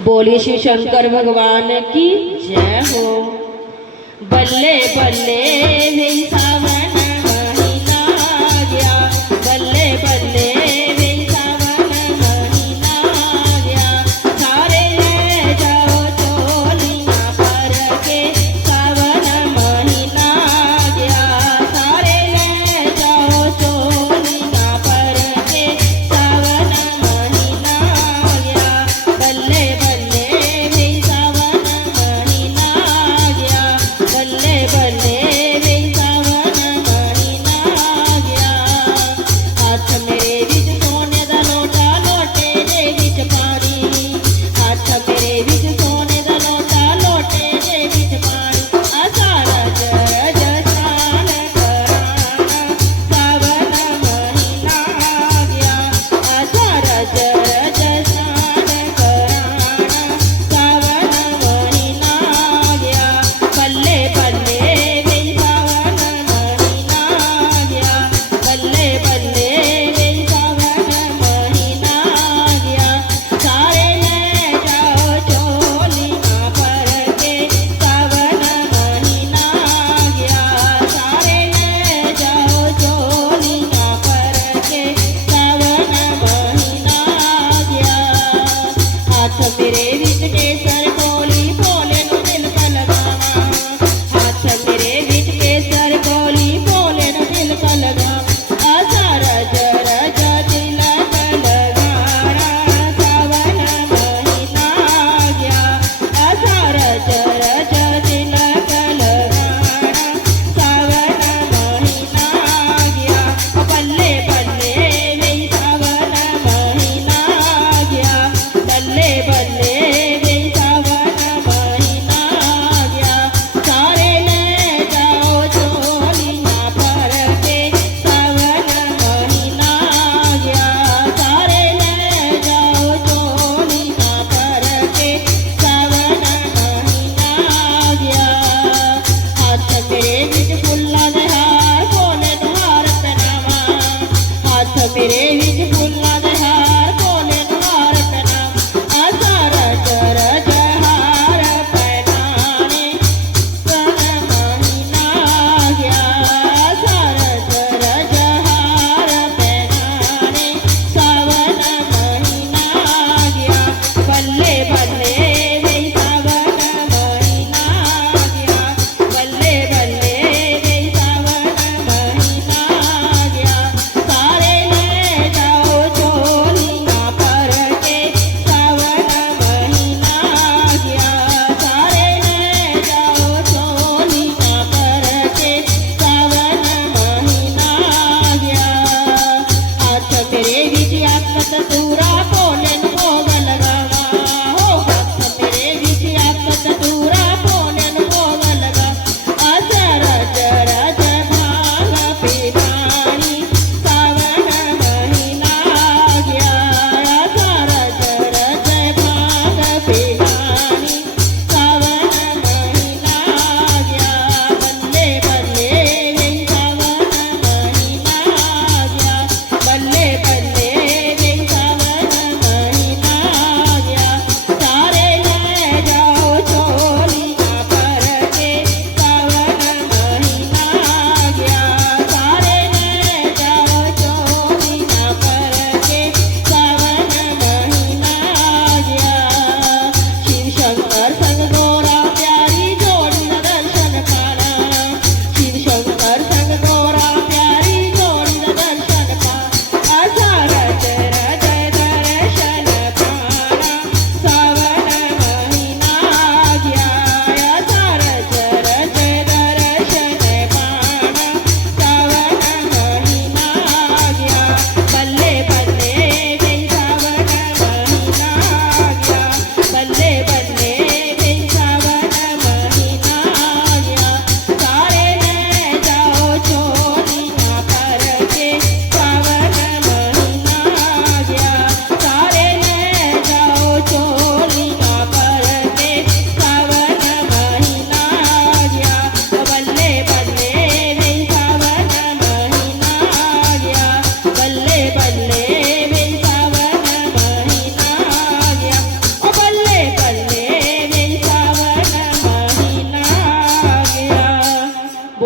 बोली शिव शंकर भगवान की जय हो। बल्ले बल्ले वे सावन महीना गया, बल्ले बल्ले वे सावन महीना गया। सारे ले जाओ चोलियां पर के सावन महीना गया, सारे ले जाओ चोलियां पर के सावन महीना गया। बल्ले बल्ले वे सावन महीना गया, बल्ले बल्ले वे सावन महीना गया। हाथ मेरे विच सोने दा लोटा, लोटे दे विच पानी, हाथ मेरे विच सोने दा लोटा, लोटे दे विच पानी। सारा रज स्नान कराना सावन महीना गया, सारा रज स्नान कराना सावन महीना गया। बल्ले बल्ले वे सावन महीना गया, बल्ले बल्ले वे सावन महीना गया। सारे ले जाओ चोलियां पर के सावन महीना गया, सारे ले जाओ चोलियां पर के सावन महीना गया। हाथ मेरे विच केसर कोली, भोले नू तिलक लगावां, हाथ मेरे विच केसर कोली, भोले नू तिलक लगावां। सारा रज तिलक लगाना सावन महीना गया, सारा रज तिलक लगाना सावन महीना गया। बल्ले बल्ले वे सावन महीना गया, बल्ले बल्ले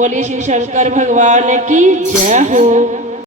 बोलिए शिव शंकर भगवान की जय हो।